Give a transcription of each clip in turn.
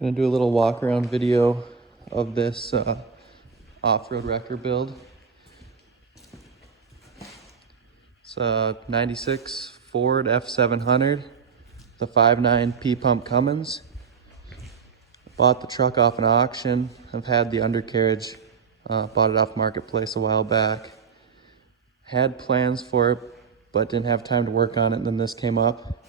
Gonna do a little walk around video of this off-road wrecker build. It's a 96 Ford F700, the 5.9 P-pump Cummins. Bought the truck off an auction. I've had the undercarriage, bought it off Marketplace a while back. Had plans for it, but didn't have time to work on it, and then this came up.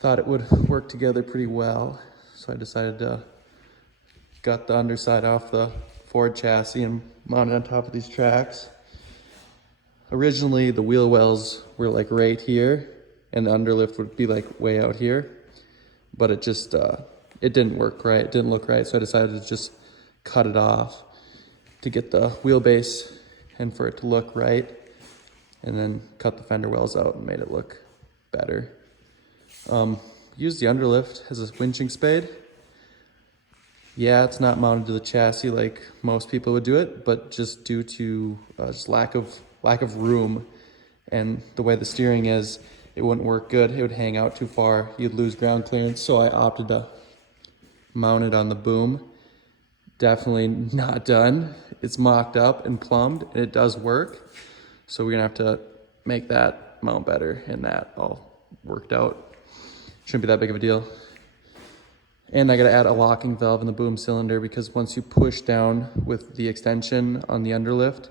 Thought it would work together pretty well, so I decided to gut the underside off the Ford chassis and mount it on top of these tracks. Originally, the wheel wells were like right here, and the underlift would be like way out here, but it just, it didn't work right, it didn't look right, so I decided to just cut it off to get the wheelbase and for it to look right, and then cut the fender wells out and made it look better. Used the underlift as a winching spade. Yeah, it's not mounted to the chassis like most people would do it, but just due to just lack of room and the way the steering is, it wouldn't work good. It would hang out too far. You'd lose ground clearance, so I opted to mount it on the boom. Definitely not done. It's mocked up and plumbed, and it does work. So we're gonna have to make that mount better, and that all worked out. Shouldn't be that big of a deal. And I gotta add a locking valve in the boom cylinder, because once you push down with the extension on the underlift,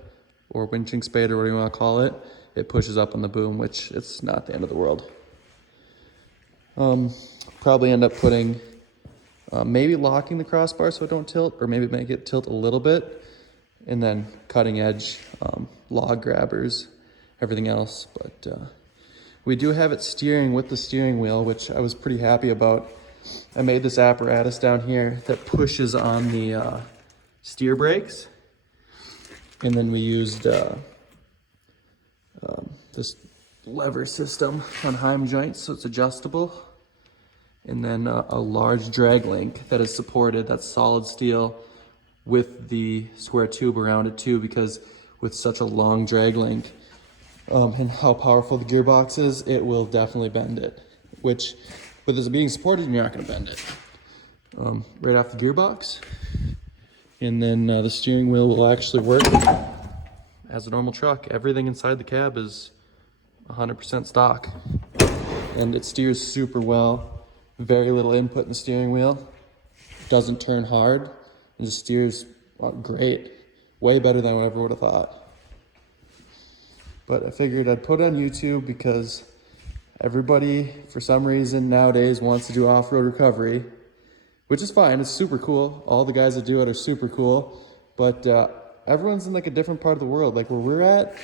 or winching spade, or whatever you wanna call it, it pushes up on the boom, which it's not the end of the world. Probably end up putting, maybe locking the crossbar so it don't tilt, or maybe make it tilt a little bit, and then cutting edge log grabbers, everything else. But we do have it steering with the steering wheel, which I was pretty happy about. I made this apparatus down here that pushes on the steer brakes. And then we used this lever system on Heim joints, so it's adjustable. And then a large drag link that is supported, that's solid steel, with the square tube around it too, because with such a long drag link, and how powerful the gearbox is, it will definitely bend it, which with this being supported, you're not gonna bend it. Right off the gearbox. And then the steering wheel will actually work as a normal truck. Everything inside the cab is 100% stock. And it steers super well. Very little input in the steering wheel. Doesn't turn hard. It just steers great. Way better than I ever would have thought. But I figured I'd put it on YouTube because everybody, for some reason nowadays, wants to do off-road recovery, which is fine. It's super cool. All the guys that do it are super cool. But everyone's in like a different part of the world. Like where we're at,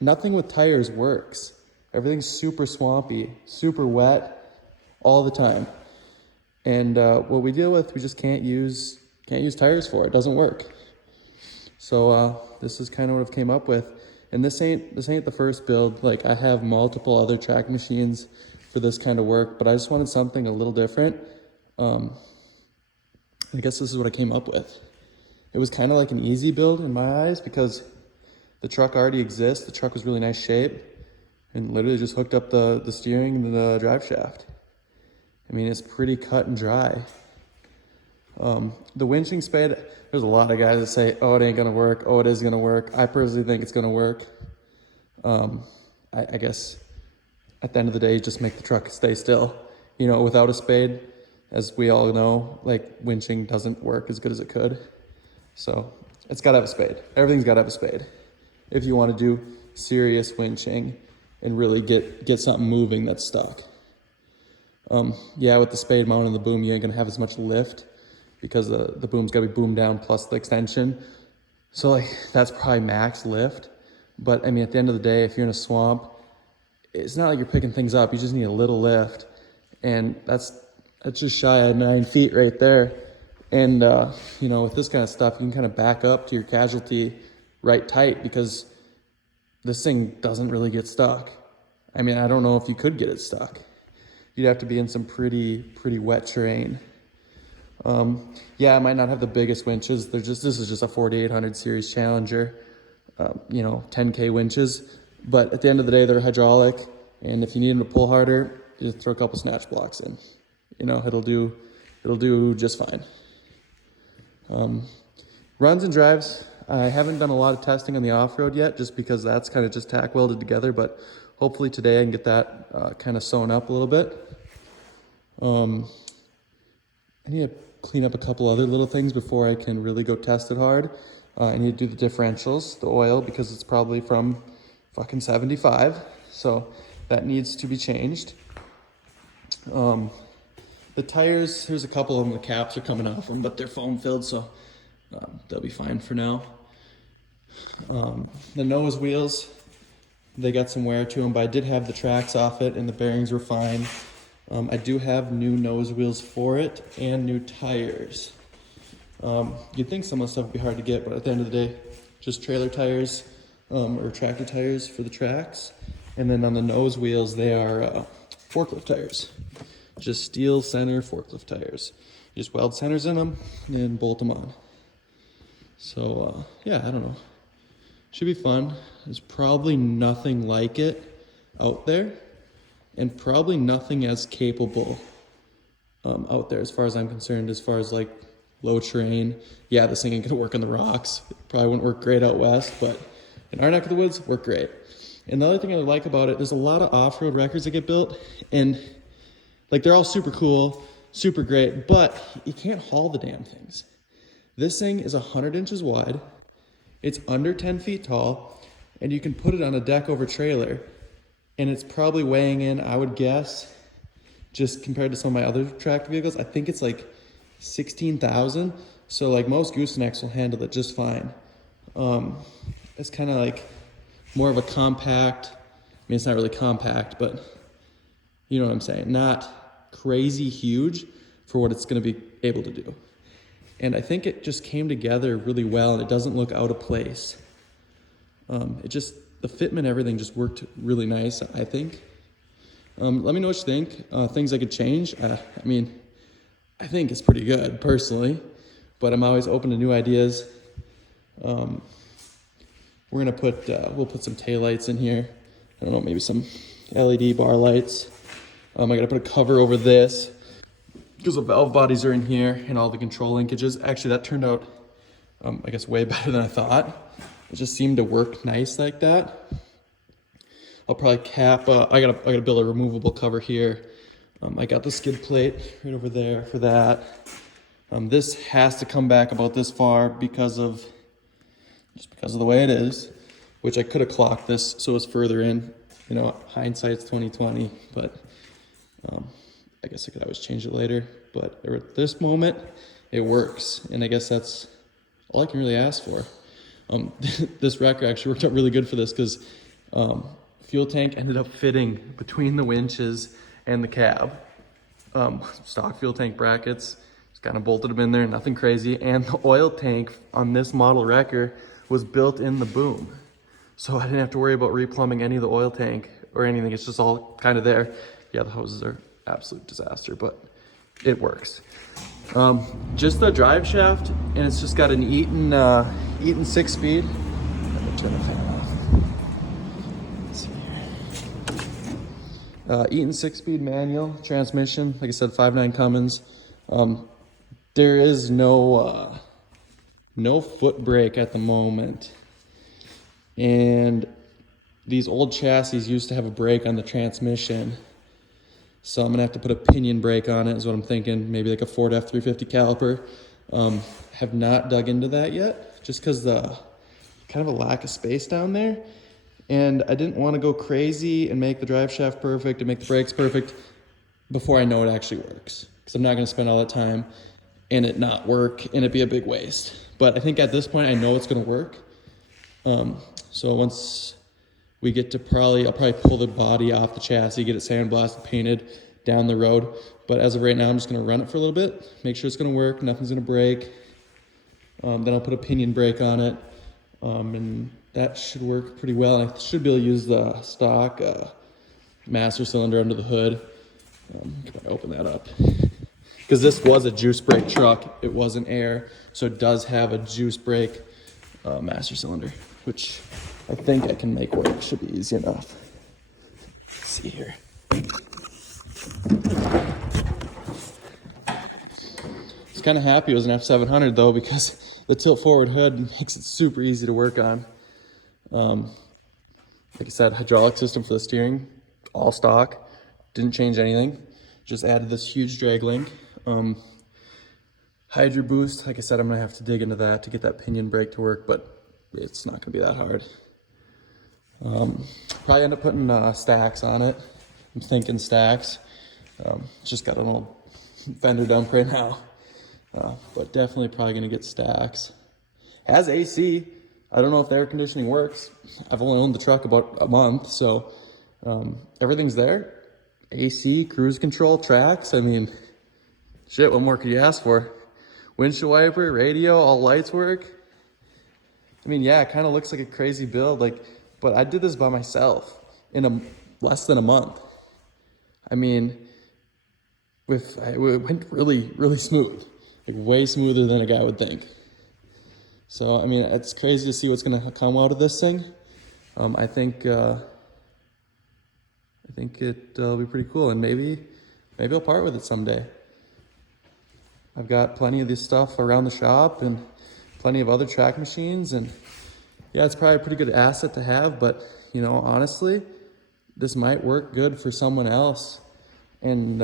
nothing with tires works. Everything's super swampy, super wet all the time. And what we deal with, we just can't use tires for. It doesn't work. So this is kind of what I've came up with. And this ain't the first build. Like I have multiple other track machines for this kind of work, but I just wanted something a little different. I guess this is what I came up with. It was kind of like an easy build in my eyes because the truck already exists. The truck was really nice shape, and literally just hooked up the steering and the drive shaft. I mean, it's pretty cut and dry. The winching spade, there's a lot of guys that say, oh, it ain't gonna work. Oh, it is gonna work. I personally think it's gonna work. I guess at the end of the day, you just make the truck stay still. You know, without a spade, as we all know, like winching doesn't work as good as it could. So it's gotta have a spade. Everything's gotta have a spade. If you wanna do serious winching and really get something moving that's stuck. Yeah, with the spade mount on the boom, you ain't gonna have as much lift because the boom's gotta be boomed down plus the extension. So like that's probably max lift. But I mean, at the end of the day, if you're in a swamp, it's not like you're picking things up. You just need a little lift. And that's just shy of 9 feet right there. And you know, with this kind of stuff, you can kind of back up to your casualty right tight because this thing doesn't really get stuck. I mean, I don't know if you could get it stuck. You'd have to be in some pretty wet terrain. Yeah, I might not have the biggest winches. This is just a 4800 series Challenger, you know, 10K winches. But at the end of the day, they're hydraulic. And if you need them to pull harder, you just throw a couple snatch blocks in. You know, it'll do it'll do just fine. Runs and drives, I haven't done a lot of testing on the off-road yet, just because that's kind of just tack welded together, but hopefully today I can get that kind of sewn up a little bit. I need to clean up a couple other little things before I can really go test it hard. I need to do the differentials, the oil, because it's probably from fucking 75, so that needs to be changed. The tires, there's a couple of them, the caps are coming off them, but they're foam filled, so they'll be fine for now. The nose wheels, they got some wear to them, but I did have the tracks off it and the bearings were fine. I do have new nose wheels for it and new tires. You'd think some of the stuff would be hard to get, but at the end of the day, just trailer tires or tractor tires for the tracks. And then on the nose wheels, they are forklift tires. Just steel center forklift tires. You just weld centers in them and bolt them on. So yeah, I don't know. Should be fun. There's probably nothing like it out there, and probably nothing as capable out there as far as I'm concerned, as far as like low terrain. Yeah, this thing ain't gonna work on the rocks. It probably wouldn't work great out west, but in our neck of the woods, work great. And the other thing I like about it, there's a lot of off-road records that get built, and like they're all super cool, super great, but you can't haul the damn things. This thing is 100 inches wide, it's under 10 feet tall, and you can put it on a deck over trailer, and it's probably weighing in, I would guess, just compared to some of my other tractor vehicles, I think it's like 16,000. So like most goosenecks will handle it just fine. It's kind of like more of a compact, I mean, it's not really compact, but you know what I'm saying? Not crazy huge for what it's gonna be able to do. And I think it just came together really well, and it doesn't look out of place. The fitment, everything just worked really nice, I think. Let me know what you think. Things I could change. I mean, I think it's pretty good personally, but I'm always open to new ideas. We're gonna we'll put some taillights in here. I don't know, maybe some LED bar lights. I gotta put a cover over this because the valve bodies are in here and all the control linkages. Actually, that turned out, I guess, way better than I thought. It just seemed to work nice like that. I'll probably cap, I gotta build a removable cover here. I got the skid plate right over there for that. This has to come back about this far because of the way it is, which I could have clocked this so it's further in. You know, hindsight's 2020, but I guess I could always change it later. But at this moment, it works, and I guess that's all I can really ask for. This wrecker actually worked out really good for this because fuel tank ended up fitting between the winches and the cab. Stock fuel tank brackets, just kind of bolted them in there, nothing crazy. And the oil tank on this model wrecker was built in the boom. So I didn't have to worry about replumbing any of the oil tank or anything. It's just all kind of there. Yeah, the hoses are absolute disaster, but it works. Just the drive shaft, and it's just got an Eaton 6-speed. Let me turn the fan off. Let's see here. Eaton 6-speed manual transmission. Like I said, 5.9 Cummins. There is no foot brake at the moment, and these old chassis used to have a brake on the transmission. So I'm gonna have to put a pinion brake on it is what I'm thinking. Maybe like a Ford F350 caliper. Have not dug into that yet, just because the kind of a lack of space down there. And I didn't want to go crazy and make the drive shaft perfect and make the brakes perfect before I know it actually works. Because I'm not gonna spend all that time and it not work and it be a big waste. But I think at this point I know it's gonna work. So once we get to I'll probably pull the body off the chassis, get it sandblasted, painted down the road. But as of right now, I'm just gonna run it for a little bit, make sure it's gonna work, nothing's gonna break. Then I'll put a pinion brake on it, and that should work pretty well. I should be able to use the stock master cylinder under the hood. Can I open that up? Because this was a juice brake truck, it wasn't air, so it does have a juice brake master cylinder, which I think I can make work. Should be easy enough. Let's see here. was kind of happy it was an F700 though, because the tilt forward hood makes it super easy to work on. Like I said, hydraulic system for the steering, all stock, didn't change anything. Just added this huge drag link. Hydro boost, like I said, I'm gonna have to dig into that to get that pinion brake to work, but it's not gonna be that hard. Probably end up putting stacks on it. I'm thinking stacks. Just got a little fender dump right now. But definitely probably gonna get stacks. Has AC. I don't know if the air conditioning works. I've only owned the truck about a month, so everything's there. AC, cruise control, tracks. I mean, shit, what more could you ask for? Windshield wiper, radio, all lights work. I mean, yeah, it kind of looks like a crazy build, but I did this by myself in less than a month. I mean, it went really, really smooth, like way smoother than a guy would think. So, I mean, it's crazy to see what's gonna come out of this thing. I think it'll be pretty cool, and maybe I'll part with it someday. I've got plenty of this stuff around the shop and plenty of other track machines, and yeah, it's probably a pretty good asset to have, but you know, honestly, this might work good for someone else. And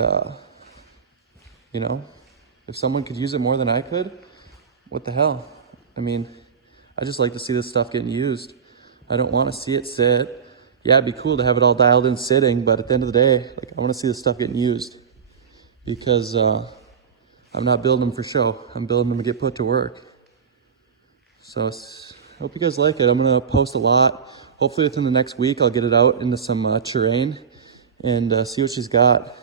you know, if someone could use it more than I could, what the hell? I mean, I just like to see this stuff getting used. I don't want to see it sit. Yeah, it'd be cool to have it all dialed in sitting, but at the end of the day, like, I want to see this stuff getting used, because I'm not building them for show. I'm building them to get put to work. So I hope you guys like it. I'm gonna post a lot. Hopefully within the next week, I'll get it out into some terrain and see what she's got.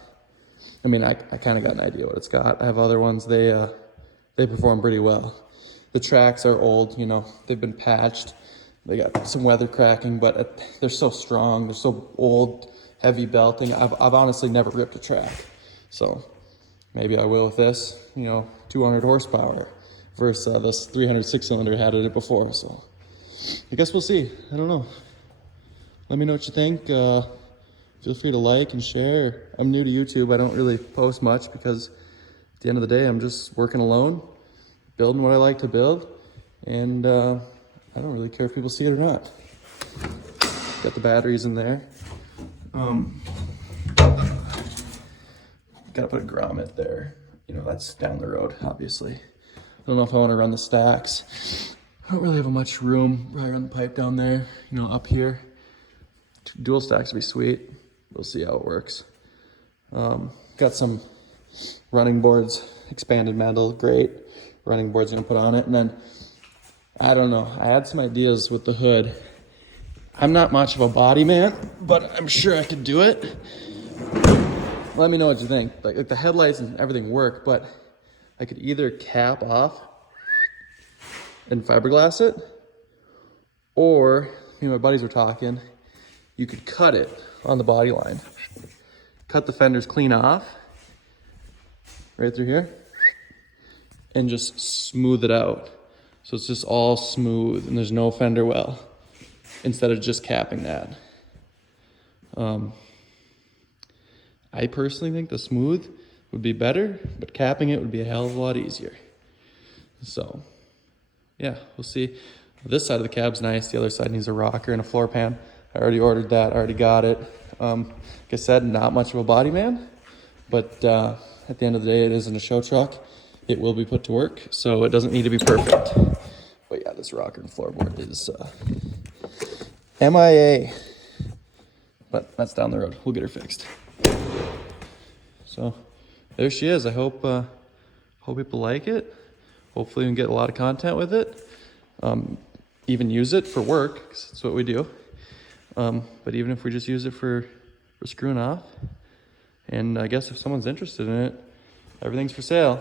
I mean, I kind of got an idea what it's got. I have other ones. They perform pretty well. The tracks are old, you know, they've been patched. They got some weather cracking, but they're so strong. They're so old, heavy belting. I've honestly never ripped a track. So maybe I will with this, you know, 200 horsepower versus this 300 6-cylinder had in it before. So I guess we'll see. I don't know. Let me know what you think. Feel free to like and share. I'm new to YouTube. I don't really post much because at the end of the day, I'm just working alone, building what I like to build, and I don't really care if people see it or not. Got the batteries in there. Gotta put a grommet there. You know, that's down the road, obviously. I don't know if I want to run the stacks. I don't really have much room. Probably run the pipe down there, you know, up here. Dual stacks would be sweet. We'll see how it works. Got some running boards, expanded metal, great. Running boards gonna put on it, and then I don't know. I had some ideas with the hood. I'm not much of a body man, but I'm sure I could do it. Let me know what you think. Like the headlights and everything work, but I could either cap off and fiberglass it, or, you know, my buddies were talking, you could cut it on the body line. Cut the fenders clean off, right through here, and just smooth it out. So it's just all smooth and there's no fender well, instead of just capping that. I personally think the smooth would be better, but capping it would be a hell of a lot easier. So yeah, we'll see. This side of the cab's nice. The other side needs a rocker and a floor pan. I already ordered that, I already got it. Like I said, not much of a body man, but at the end of the day, it isn't a show truck. It will be put to work, so it doesn't need to be perfect. But yeah, this rocker and floorboard is MIA. But that's down the road. We'll get her fixed. So there she is. I hope people like it. Hopefully we can get a lot of content with it. Even use it for work, 'cause that's what we do. But even if we just use it for screwing off, and I guess if someone's interested in it, everything's for sale.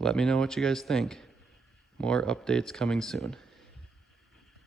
Let me know what you guys think. More updates coming soon.